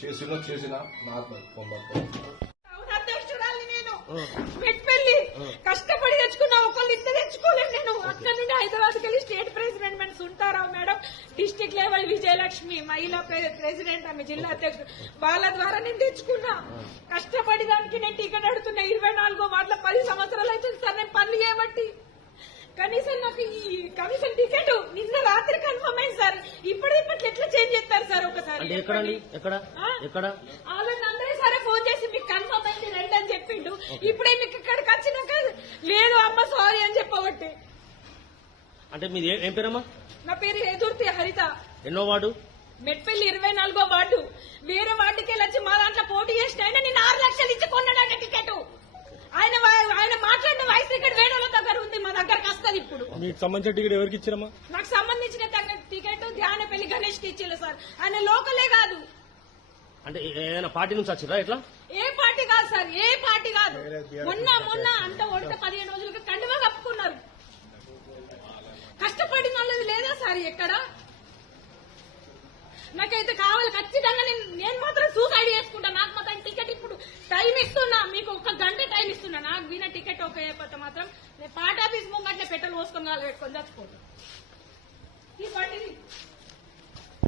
చేసిన అధ్యక్షురాలి నేను మెట్పల్లి కష్టపడి తెచ్చుకున్నా, ఒకళ్ళు ఇద్దరు తెచ్చుకోలేదు. నేను అక్కడ నుండి హైదరాబాద్కి వెళ్ళి స్టేట్ ప్రెసిడెంట్ మన సుంటారావు మేడం, డిస్టిక్ లెవెల్ విజయలక్ష్మి మహిళా ప్రెసిడెంట్, ఆమె జిల్లా అధ్యక్షుడు, వాళ్ళ ద్వారా నేను తెచ్చుకున్నా. కష్టపడి దానికి నేను టికెట్ అడుగుతున్నా. 24 వార్డుల 10 సంవత్సరాలు అవుతుంది సార్ నేను పనులు చేయబట్టి. కనీసం నాకు ఈ కనీసం టికెట్ నిన్న రాత్రి కన్ఫర్మ్ అయింది సార్. ఇప్పటి ఎట్లా చేంజ్ చేస్తారు సార్? ఒకసారి వాళ్ళందరూ సరే ఫోన్ చేసి మీకు కన్ఫర్మ్ అయింది రండి అని చెప్పిండు. ఇప్పుడే మీకు ఇక్కడికి వచ్చినాక లేదు అమ్మ సారీ అని చెప్పబట్టి. అంటే మీరు ఏం పేరమ్మా? నా పేరు ఎదుర్తి హరిత. ఎన్నో వార్డు? మెట్పల్లి 24వ వార్డు. వేరే వార్డుకి వెళ్ళొచ్చి మా దాంట్లో పోటీ చేసిన ఆయన నేను 6 లక్షలు ఇచ్చి కొన్నాడంట టికెట్. ఆయన మాట్లాడిన వాయిస్ టికెట్ వేరే దగ్గర ఉంది, మా దగ్గరకు వస్తుంది. ఇప్పుడు మీకు సంబంధించిన టికెట్ ఎవరికి ఇచ్చారమ్మా? నాకు సంబంధించిన టికెట్ ధ్యానపల్లి గణేష్ కి ఇచ్చారు సార్. ఆయన లోకలే కాదు. అంటే ఏదైనా పార్టీ నుంచి వచ్చిరా? ఎట్లా? ఏ పార్టీ కాదు సార్, ఏ పార్టీ కాదు. మొన్న అంత ఒడితే 15 రోజులకి కండువా కప్పుకున్నారు. కష్టపడిన వాళ్ళది లేదా సార్ ఎక్కడ? నాకైతే కావాలి ఖచ్చితంగా. నేను మాత్రం సూసైడ్ చేసుకుంటా. నాకు మాత్రం టికెట్ ఇప్పుడు టైం ఇస్తున్నా, మీకు 1 గంట టైం ఇస్తున్నా. నాకు విన టికెట్ ఒక అయిపోతే మాత్రం నేను పార్టీ ఆఫీస్ ముంగట్లే పెట్రోల్ పోసుకొని పెట్టుకొని చచ్చిపోతాను. ఈ పార్టీ